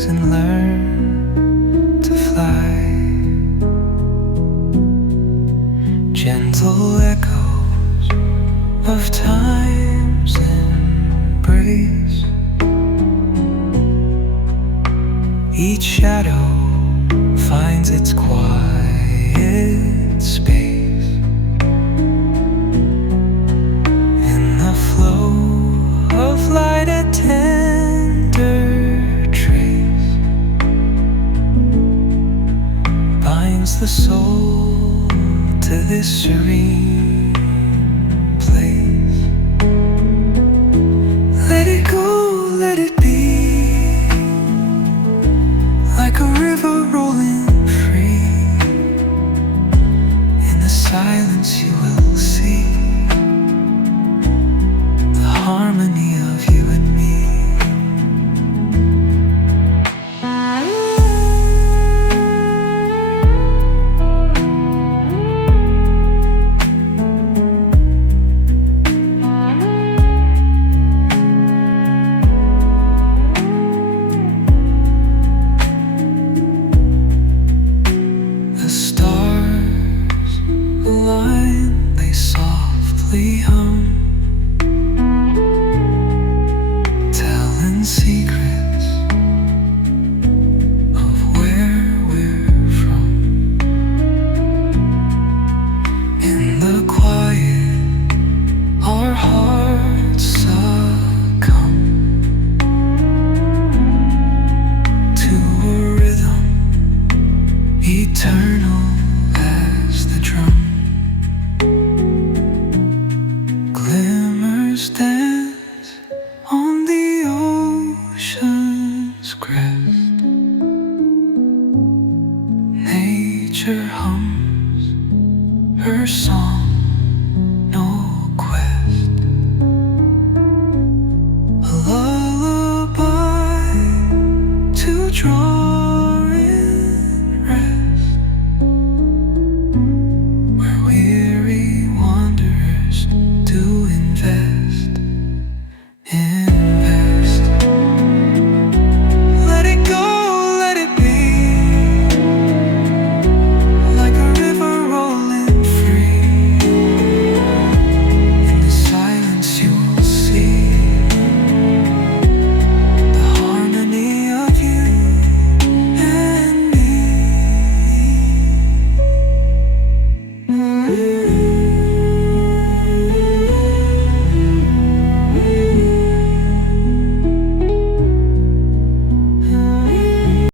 wings and learn to fly. Gentle echoes of time's embrace. Each shadow finds its quiet space. In the flow of light, a tender trace binds the soul to this serene place. Let it go, let it be, like a river rolling free. In the silence you will see